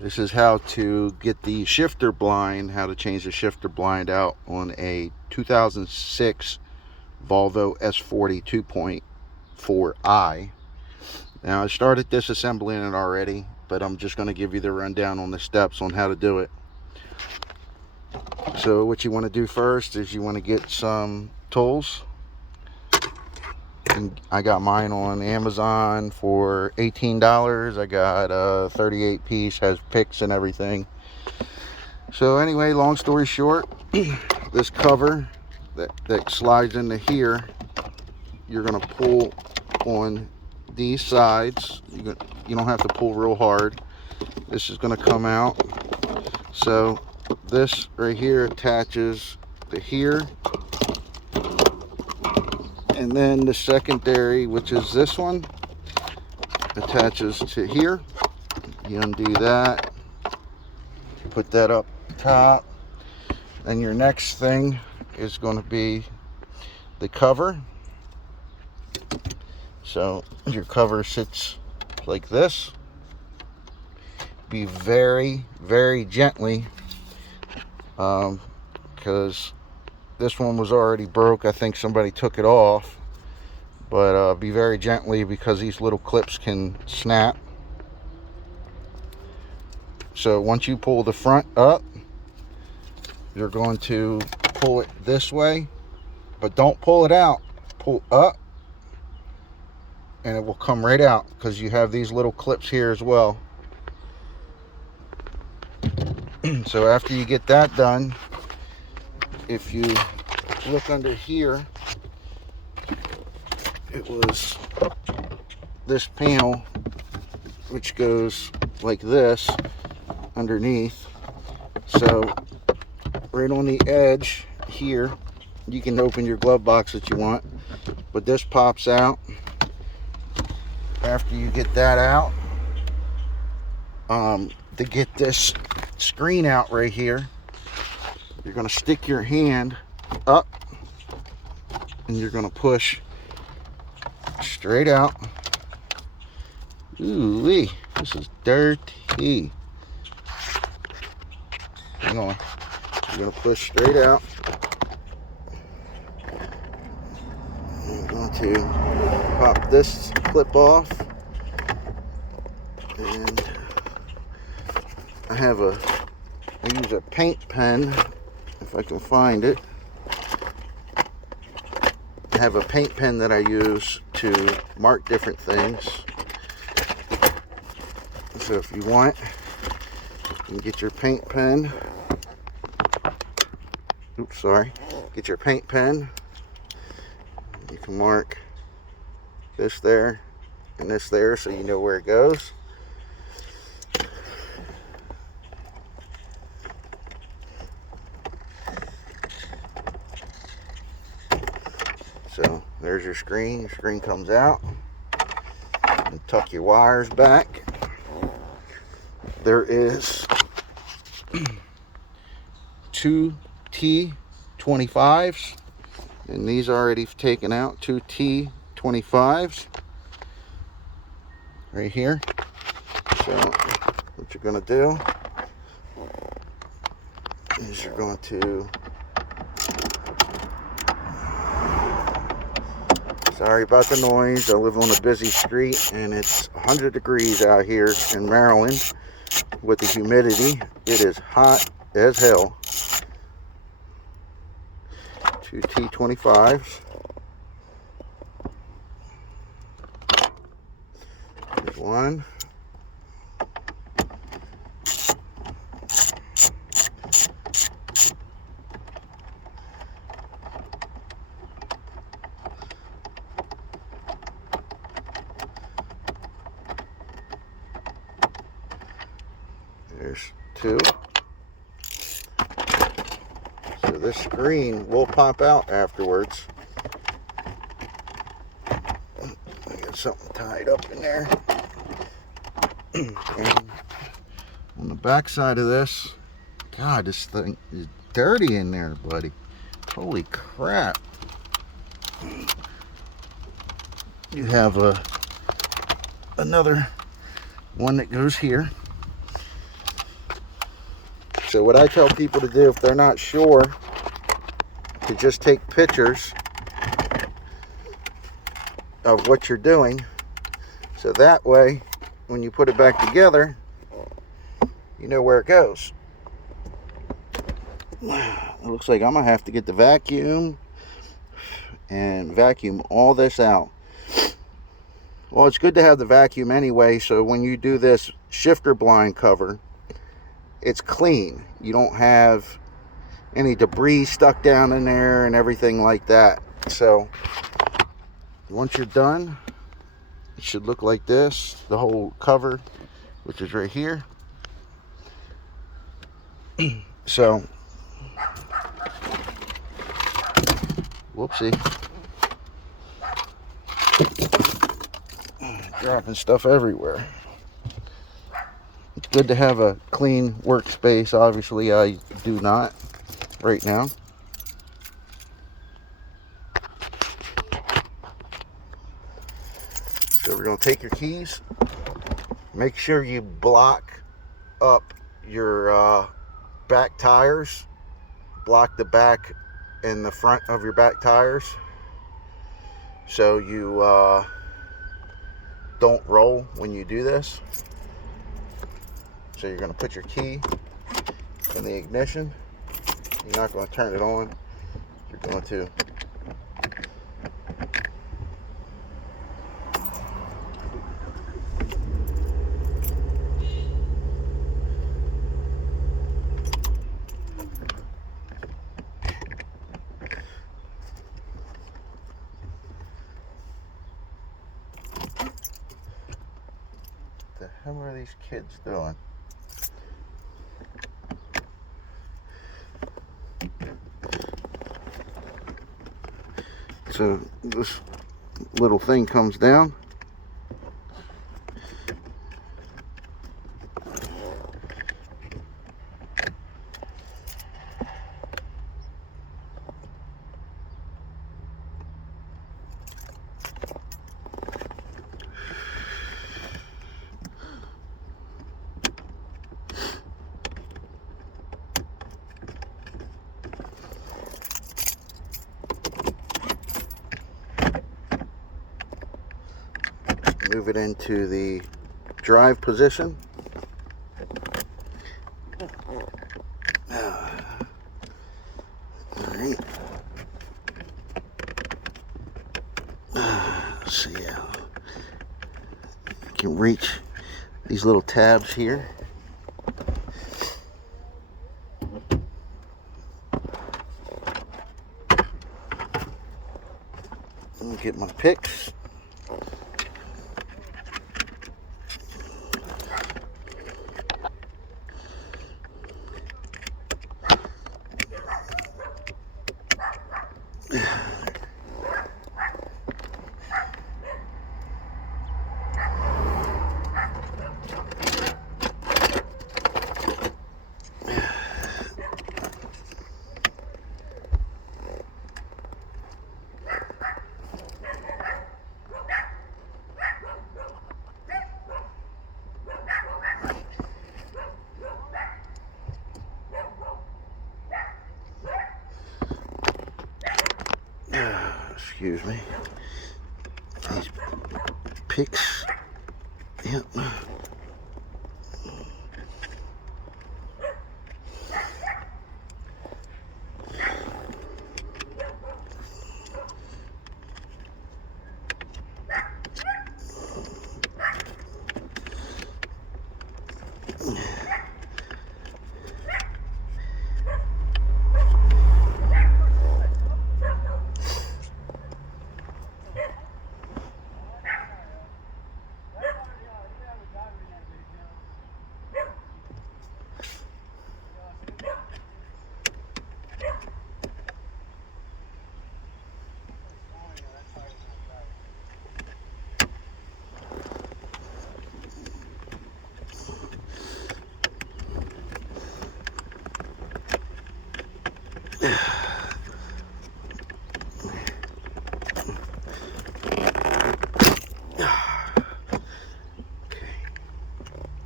This is how to get the shifter blind, how to change the shifter blind out on a 2006 Volvo S40 2.4i. Now I started disassembling it already, but I'm just going to give you the rundown on the steps on how to do it. So what you want to do first is you want to get some tools. And I got mine on Amazon for $18. I got a 38 piece, has picks and everything. So anyway, long story short, this cover that slides into here, you're going to pull on these sides. You don't have to pull real hard. This is going to come out. So this right here attaches to here. And then the secondary, which is this one, attaches to here. You undo that, put that up top. And your next thing is going to be the cover. So your cover sits like this. Be very, very gently, because this one was already broke. I think somebody took it off, but be very gently because these little clips can snap. So once you pull the front up, you're going to pull it this way, but don't pull it out. Pull up and it will come right out because you have these little clips here as well. So after you get that done, if you look under here, it was this panel which goes like this underneath. So right on the edge here, you can open your glove box that you want, but this pops out. After you get that out, to get this screen out right here, you're going to stick your hand up and you're going to push straight out. Ooh-wee, this is dirty. Hang on. You're going to push straight out. I'm going to pop this clip off. And I use a paint pen, if I can find it. I have a paint pen that I use to mark different things. So if you want, you can get your paint pen. Oops, sorry. Get your paint pen. You can mark this there and this there so you know where it goes. So there's your screen. Your screen comes out. And tuck your wires back. There is 2 T25s, and these are already taken out. 2 T25s right here. So what you're going to do is you're going to, sorry about the noise, I live on a busy street and it's 100 degrees out here in Maryland with the humidity. It is hot as hell. 2 T25s. There's one. There's 2. So this screen will pop out afterwards. I got something tied up in there. And on the back side of this, God, this thing is dirty in there, buddy. Holy crap. You have another one that goes here. So what I tell people to do if they're not sure, to just take pictures of what you're doing, so that way when you put it back together, you know where it goes. It looks like I'm gonna have to get the vacuum and vacuum all this out. Well, it's good to have the vacuum anyway, so when you do this shifter blind cover, it's clean. You don't have any debris stuck down in there and everything like that. So once you're done, it should look like this, the whole cover, which is right here. So whoopsie, dropping stuff everywhere. It's good to have a clean workspace. Obviously I do not right now. So we're going to take your keys, make sure you block up your back tires, block the back and the front of your back tires so you don't roll when you do this. So you're going to put your key in the ignition. You're not going to turn it on. You're going to the hell are these kids doing? So this little thing comes down. Move it into the drive position. All right. Let's see how you can reach these little tabs here. Let me get my picks. Excuse me. These picks. Yep.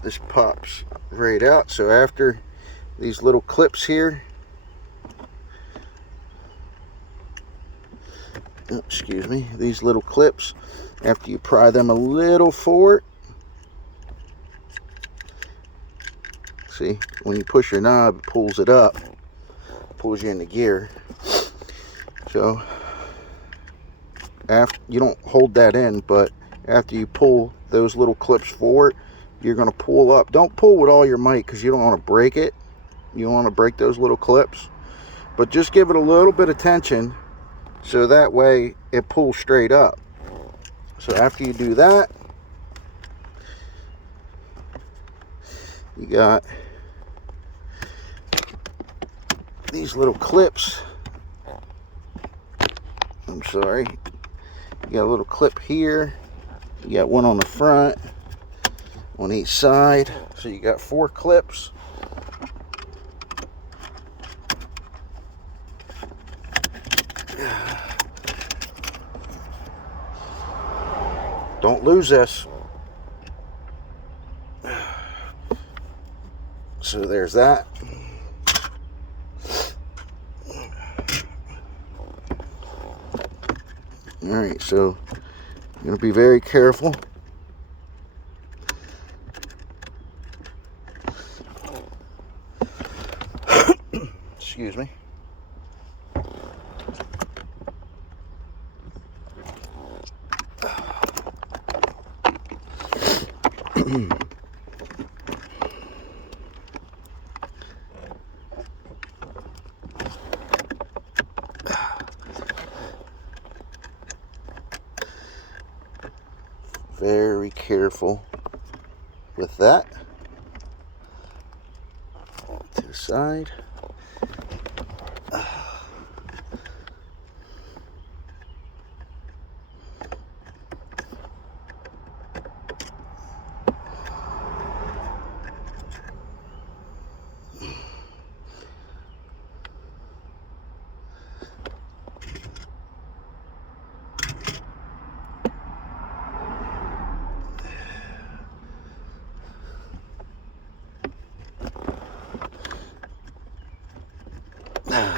This pops right out. So after these little clips here. Oh, excuse me, these little clips, after you pry them a little forward, see, when you push your knob, it pulls it up, pulls you into gear. So after you don't hold that in, but after you pull those little clips forward, you're going to pull up. Don't pull with all your might, because you don't want to break it. You don't want to break those little clips, but just give it a little bit of tension, so that way it pulls straight up. So after you do that, you got these little clips. I'm sorry. You got a little clip here. You got one on the front, on each side. So you got 4 clips. Don't lose this. So there's that. Alright, so I'm going to be very careful. Excuse me. Very careful with that. To the side.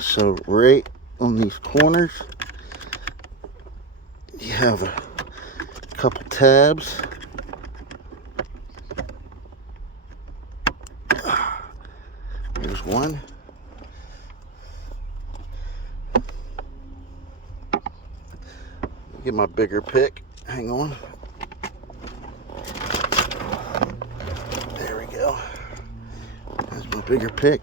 So right on these corners, you have a couple tabs. There's one. Get my bigger pick. Hang on. There we go. That's my bigger pick.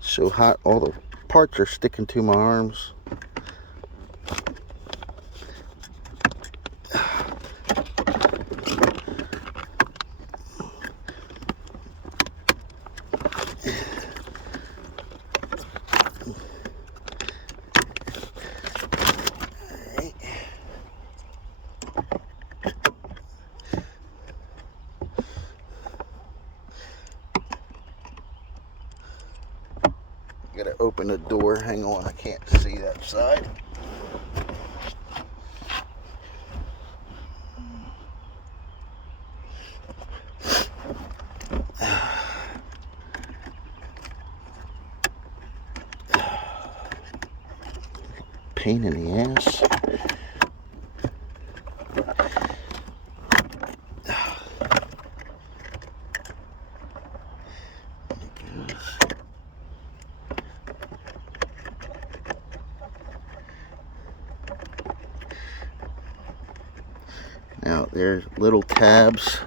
So hot, all the parts are sticking to my arms. Gotta open the door. Hang on, I can't see that side. Pain in the ass. Now there's little tabs.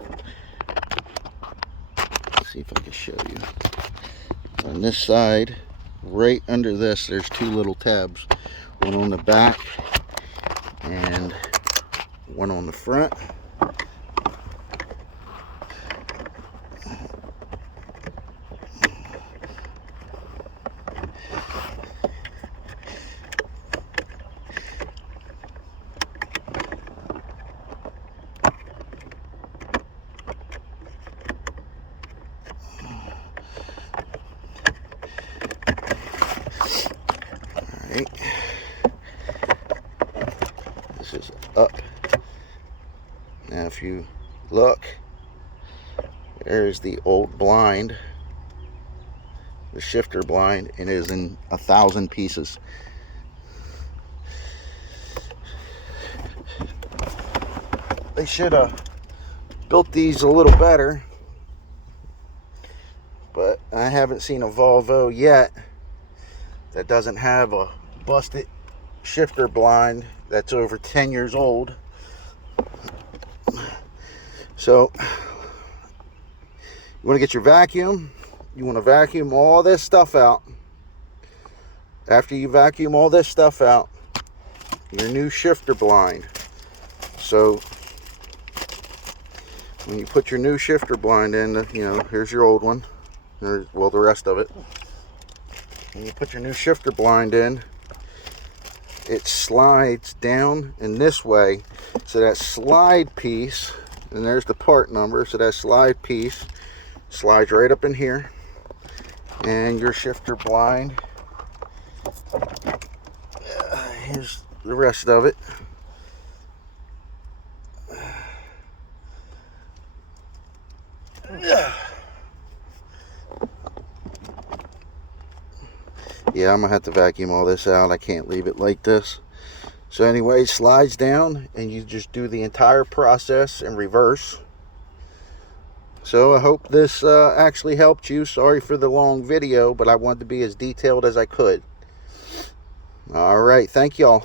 Let's see if I can show you. On this side, right under this, there's 2 little tabs. One on the back and one on the front. Okay. This is up. Now if you look, there's the old blind, the shifter blind, and it is in 1,000 pieces. They should have built these a little better, but I haven't seen a Volvo yet that doesn't have a busted shifter blind that's over 10 years old. So you want to get your vacuum, you want to vacuum all this stuff out. After you vacuum all this stuff out, your new shifter blind. So when you put your new shifter blind in, you know, here's your old one, well, the rest of it. When you put your new shifter blind in, it slides down in this way. So that slide piece, and there's the part number, so that slide piece slides right up in here, and your shifter blind, here's the rest of it. Yeah, I'm gonna have to vacuum all this out. I can't leave it like this. So anyway, it slides down, and you just do the entire process in reverse. So I hope this actually helped you. Sorry for the long video, but I wanted to be as detailed as I could. All right, thank y'all.